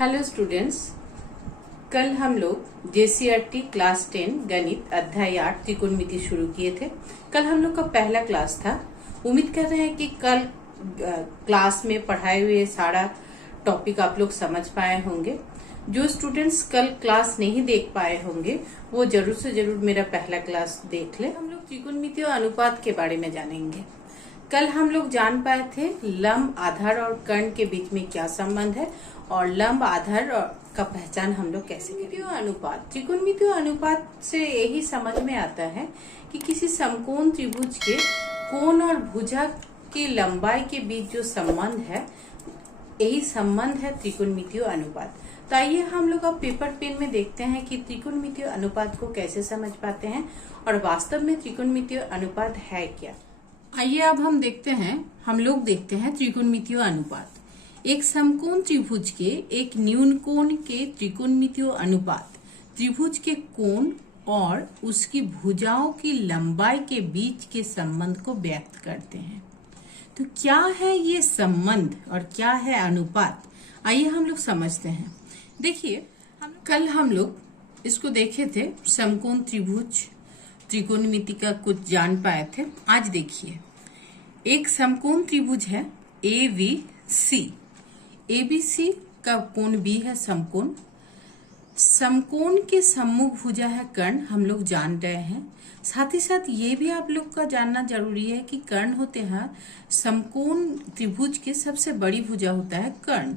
Hello students, कल हम लोग जेसीईआरटी क्लास 10 गणित अध्याय 8 त्रिकोणमिति शुरू किए थे। कल हम लोग का पहला क्लास था। उम्मीद कर रहे हैं कि कल क्लास में पढ़ाए हुए सारा टॉपिक आप लोग समझ पाए होंगे। जो स्टूडेंट्स कल क्लास नहीं देख पाए होंगे वो जरूर से जरूर मेरा पहला क्लास देख ले। हम लोग त्रिकोणमिति और अनुपात के बारे में जानेंगे। कल हम लोग जान पाए थे लंब, आधार और कर्ण के बीच में क्या संबंध है और लंब, आधार का पहचान हम लोग कैसे करें। अनुपात, त्रिकोणमिति और अनुपात से यही समझ में आता है कि किसी समकोण त्रिभुज के कोण और भुजा की लंबाई के बीच जो संबंध है, यही संबंध है त्रिकोणमिति और अनुपात। तो आइए हम लोग अब पेपर पेन में देखते हैं कि त्रिकोणमिति और अनुपात को कैसे समझ पाते हैं और वास्तव में त्रिकोणमिति और अनुपात है क्या। आइए अब हम देखते हैं त्रिकोणमिति और अनुपात। एक समकोण त्रिभुज के एक न्यून कोण के त्रिकोणमिति और अनुपात त्रिभुज के कोण और उसकी भुजाओं की लंबाई के बीच के संबंध को व्यक्त करते हैं। तो क्या है ये संबंध और क्या है अनुपात, आइए हम लोग समझते हैं। देखिए, कल हम लोग इसको देखे थे, समकोण त्रिभुज त्रिकोणमिति का कुछ जान पाए थे। आज देखिए, एक समकोण त्रिभुज है ABC। ABC का कोण B है समकोण। समकोण के सम्मुख भुजा है कर्ण, हम लोग जान रहे हैं। साथ ही साथ ये भी आप लोग का जानना जरूरी है कि कर्ण होते हैं समकोण त्रिभुज के सबसे बड़ी भुजा होता है कर्ण।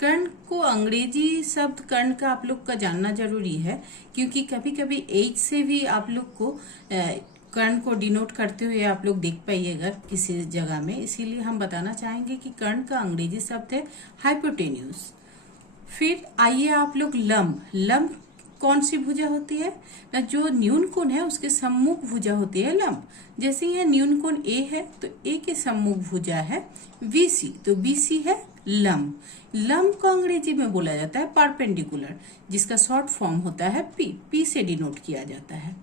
कर्ण को अंग्रेजी शब्द कर्ण का आप लोग का जानना जरूरी है, क्योंकि कभी कभी H से भी आप लोग को कर्ण को डिनोट करते हुए आप लोग देख पाइएगा किसी जगह में। इसीलिए हम बताना चाहेंगे कि कर्ण का अंग्रेजी शब्द है हाइपोटेन्यूज। फिर आइए आप लोग लंब कौन सी भुजा होती है ना, जो न्यून कोण है उसके सम्मुख भुजा होती है लंब। जैसे यह न्यून कोण A है तो A के सम्मुख भुजा है BC, तो BC है लंब। लंब को अंग्रेजी में बोला जाता है परपेंडिकुलर, जिसका शॉर्ट फॉर्म होता है P से डिनोट किया जाता है।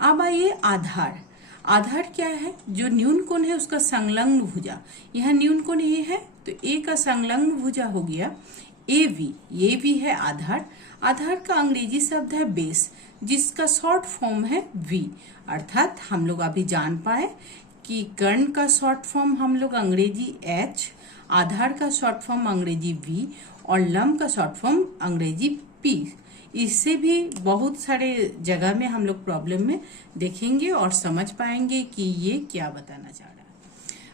अब आइए आधार। आधार क्या है, जो न्यून कोण है उसका संलग्न भुजा। यह न्यून कोण A है तो A का संलग्न भुजा हो गया AV, ये भी है आधार। आधार का अंग्रेजी शब्द है बेस, जिसका शॉर्ट फॉर्म है V। अर्थात हम लोग अभी जान पाए कि कर्ण का शॉर्ट फॉर्म हम लोग अंग्रेजी H, आधार का शॉर्ट फॉर्म अंग्रेजी V और लंब का शॉर्ट फॉर्म अंग्रेजी P। इससे भी बहुत सारे जगह में हम लोग प्रॉब्लम में देखेंगे और समझ पाएंगे कि ये क्या बताना चाह रहा है।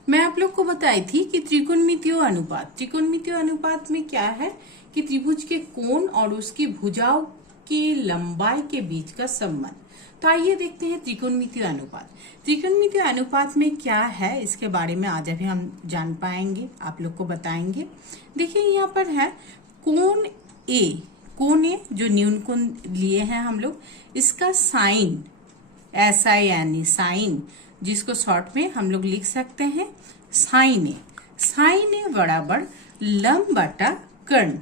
मैं आप लोग को बताई थी कि त्रिकोणमिति और अनुपात। त्रिकोणमिति और अनुपात में क्या है कि त्रिभुज के कोण और उसकी भुजाओं की लंबाई के बीच का संबंध। तो आइए देखते हैं त्रिकोणमिति और अनुपात। त्रिकोणमिति और अनुपात में क्या है, इसके बारे में आज अभी हम जान पाएंगे, आप लोग को बताएंगे। देखिए, यहाँ पर है कोण A जो न्यून कोण लिए हैं हम लोग, इसका साइन SIN साइन, जिसको शॉर्ट में हम लोग लिख सकते हैं साइन A। साइन A बराबर लंब बटा कर्ण।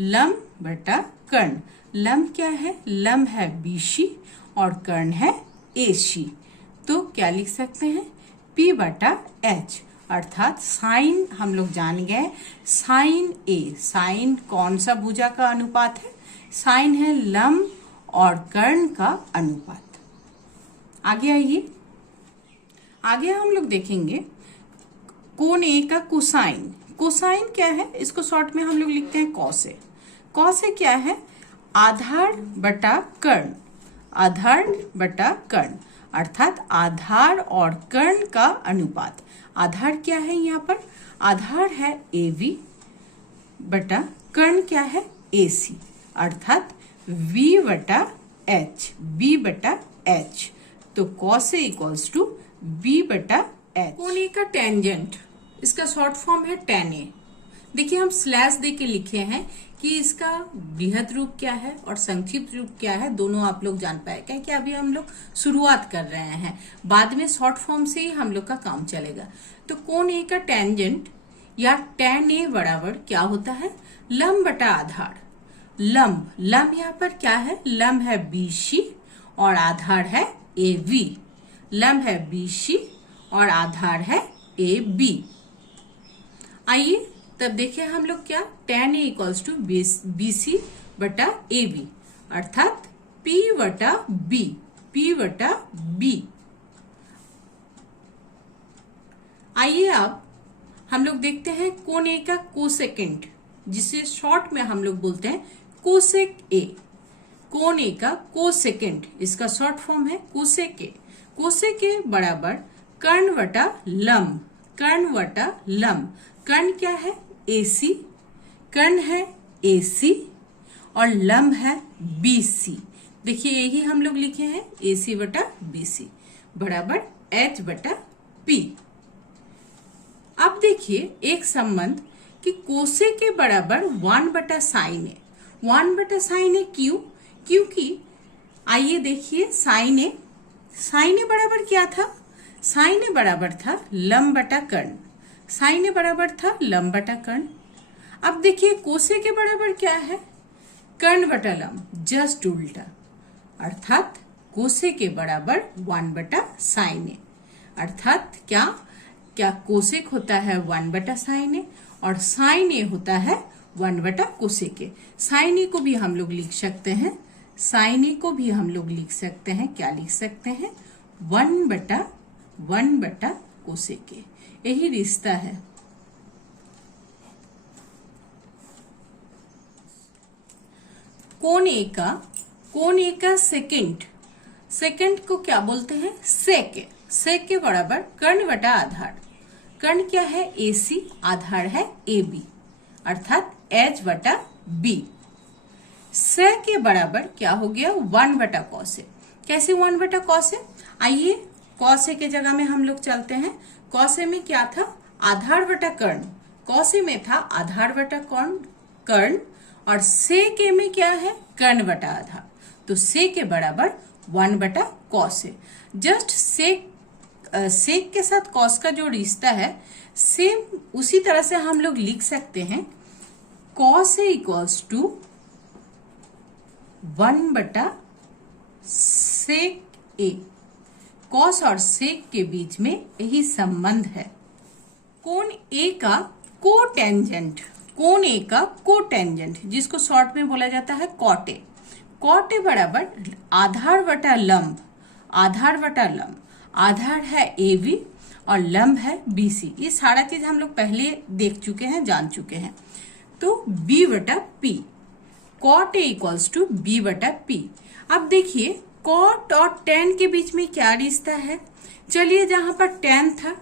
लंब बटा कर्ण। लंब क्या है, लंब है BC और कर्ण है AC। तो क्या लिख सकते हैं P बटा H। अर्थात साइन हम लोग जान गए, साइन A। साइन कौन सा भुजा का अनुपात है, साइन है लंब और कर्ण का अनुपात। आगे आइए, आगे हम लोग देखेंगे कोण A का कोसाइन। कोसाइन क्या है, इसको शॉर्ट में हम लोग लिखते हैं कॉसे। कॉसे क्या है, आधार बटा कर्ण। आधार बटा कर्ण अर्थात आधार और कर्ण का अनुपात। आधार क्या है, यहाँ पर आधार है AV बटा कर्ण क्या है AC, अर्थात V बटा H, B बटा H। तो cos A equals to B बटा H। कोण A का टेंजेंट, इसका शॉर्ट फॉर्म है tan A। देखिए, हम स्लैश दे के लिखे हैं कि इसका बृहद रूप क्या है और संक्षिप्त रूप क्या है, दोनों आप लोग जान पाए क्या कि अभी हम लोग शुरुआत कर रहे हैं, बाद में शॉर्ट फॉर्म से ही हम लोग का काम चलेगा। तो कोण A का टेंजेंट या tan A बराबर क्या होता है, लंब बटा आधार। लंब यहाँ पर क्या है, लंब है BC और आधार है AV। लंब है BC और आधार है AB। आइए तब देखिए हम लोग क्या, tan A equals to BC बटा AB, अर्थात P बटा B। आइए अब हम लोग देखते हैं कोण A का कोसेकेंट, जिसे शॉर्ट में हम लोग बोलते हैं कोसेक A। कोण A का कोसेकेंट, इसका शॉर्ट फॉर्म है कोसेक A। कोसेक A बराबर कर्ण बटा लंब। कर्ण क्या है, AC। कर्ण है AC और लंब है BC। देखिए यही हम लोग लिखे हैं AC बटा BC बराबर H बटा P। अब देखिए एक संबंध कि कोसेक के बराबर 1 बटा साइन ए। 1 बटा साइन ए क्यों, क्योंकि आइए देखिए साइन ए बराबर क्या था, साइन ए बराबर था लंब बटा कर्ण। साइन ए बराबर था लंब बटा कर्ण। अब देखिए कोसेक के बराबर क्या है, कर्ण बटा लंब, जस्ट उल्टा, अर्थात कोसेक के बराबर 1 बटा साइन ए। अर्थात क्या कोसेक होता है 1 बटा साइन ए और साइन ए होता है 1 बटा कोसेक ए। साइन ए को भी हम लोग लिख सकते हैं, क्या लिख सकते हैं, 1 बटा कोसेक ए। यही रिश्ता है। कोण ए का सेकेंड को क्या बोलते हैं, सेक के बराबर कर्ण बटा आधार। कर्ण क्या है, AC, आधार है AB, अर्थात H बटा B। से के बराबर क्या हो गया, 1 बटा कॉस ए। कैसे 1 बटा कॉस ए, आइए कॉस ए के जगह में हम लोग चलते हैं। कॉस ए में क्या था, आधार बटा कर्ण। कॉस ए में था आधार बटा कर्ण और सेक ए में क्या है, कर्ण बटा आधार। तो से के बराबर 1 बटा कॉस ए। जस्ट सेक के साथ कॉस का जो रिश्ता है सेम उसी तरह से हम लोग लिख सकते हैं, कॉस ए इक्वल्स टू 1 बटा सेक ए। कॉस और सेक के बीच में यही संबंध है। कोण ए का कोटेंजेंट, जिसको शॉर्ट में बोला जाता है कॉट ए बराबर आधार बटा लंब। आधार है AB और लंब है BC। ये सारा चीज हम लोग पहले देख चुके हैं, जान चुके हैं। तो B बटा P, cot A equals to B बटा P। अब देखिए कॉट और tan के बीच में क्या रिश्ता है, चलिए जहां पर tan था,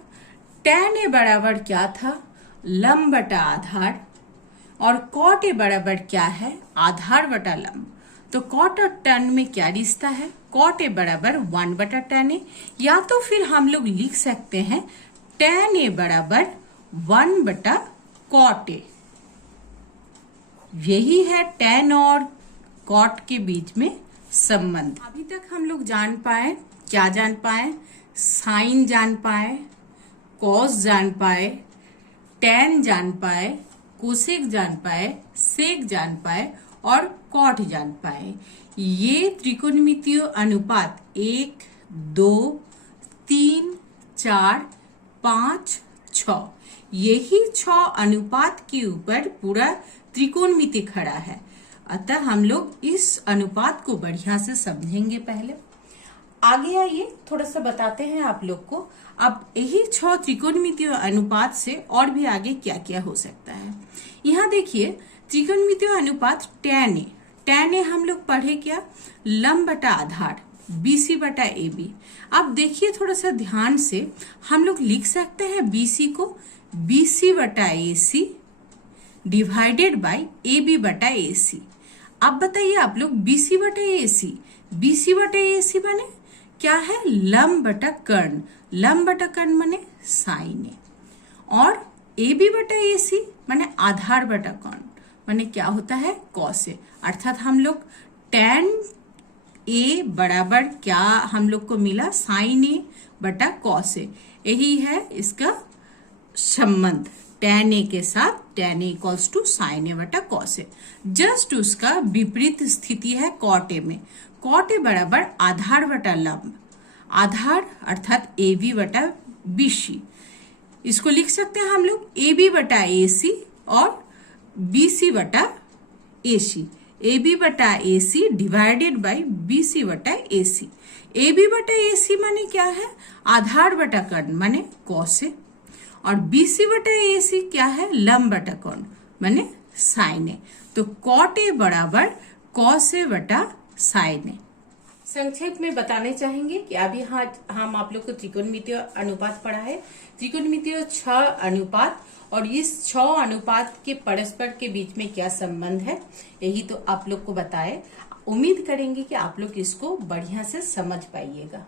tan ए बराबर क्या था, लंब बटा आधार, और कॉट ए बराबर क्या है, आधार बटा लंब। तो कॉट और tan में क्या रिश्ता है, कॉट ए बराबर 1 बटा tan ए, या तो फिर हम लोग लिख सकते हैं tan ए बराबर 1 बटा कॉट ए। यही है tan और कॉट के बीच में संबंध। अभी तक हम लोग जान पाए, क्या जान पाए, साइन जान पाए, कॉस जान पाए, tan जान पाए, कोसेक जान पाए, सेक जान पाए और कॉट जान पाए। ये त्रिकोणमितीय अनुपात 1, 2, 3, 4, 5, 6, यही 6 अनुपात के ऊपर पूरा त्रिकोणमिति खड़ा है। अतः हम लोग इस अनुपात को बढ़िया से समझेंगे। पहले आगे आइए थोड़ा सा बताते हैं आप लोग को। अब यही 6 त्रिकोणमितीय अनुपात से और भी आगे क्या क्या हो सकता है। यहाँ देखिए त्रिकोणमितीय अनुपात tan ए हम लोग पढ़े क्या, लंब बटा आधार, BC बटा AB। अब देखिए थोड़ा सा ध्यान से, हम लोग लिख सकते हैं BC को BC बटा AC डिवाइडेड बाय AB बटा AC। अब बताइए आप लोग BC बटा AC बने क्या है, लंब बटा कर्ण माने साइन ए, और AB बटा AC माने आधार बटा कर्ण माने क्या होता है, कॉस ए। अर्थात हम लोग tan ए बराबर क्या हम लोग को मिला, साइन ए बटा कॉस ए। यही है इसका संबंध, tan ए के साथ tan A equals to sine A बटा कॉस ए। जस्ट उसका विपरीत स्थिति है कॉट ए में। कॉट ए बराबर आधार बटा लंब, आधार अर्थात AB बटा BC। इसको लिख सकते हैं हम लोग AB बटा AC और BC बटा AC, AB बटा AC डिवाइडेड बाई BC बटा AC। AB बटा AC माने क्या है, आधार बटा कर्ण माने कॉस है, और BC बटा AC क्या है, लंब बटा कर्ण माने साइन है। तो कॉट ए बराबर कॉस ए बटा साइन है। संक्षेप में बताने चाहेंगे कि अभी हम आप लोग को त्रिकोणमितीय अनुपात पढ़ा है। त्रिकोणमितीय 6 अनुपात, और इस 6 अनुपात के परस्पर के बीच में क्या संबंध है, यही तो आप लोग को बताए। उम्मीद करेंगे कि आप लोग इसको बढ़िया से समझ पाइएगा।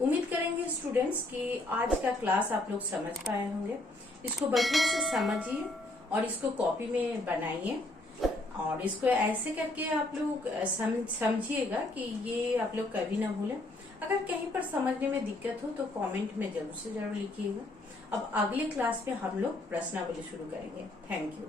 उम्मीद करेंगे स्टूडेंट्स कि आज का क्लास आप लोग समझ पाए होंगे। इसको बढ़िया से समझिए और इसको कॉपी में बनाइए, और इसको ऐसे करके आप लोग समझिएगा कि ये आप लोग कभी ना भूलें। अगर कहीं पर समझने में दिक्कत हो तो कमेंट में जरूर से जरूर लिखिएगा। अब अगले क्लास में हम लोग प्रश्नावली शुरू करेंगे। Thank you.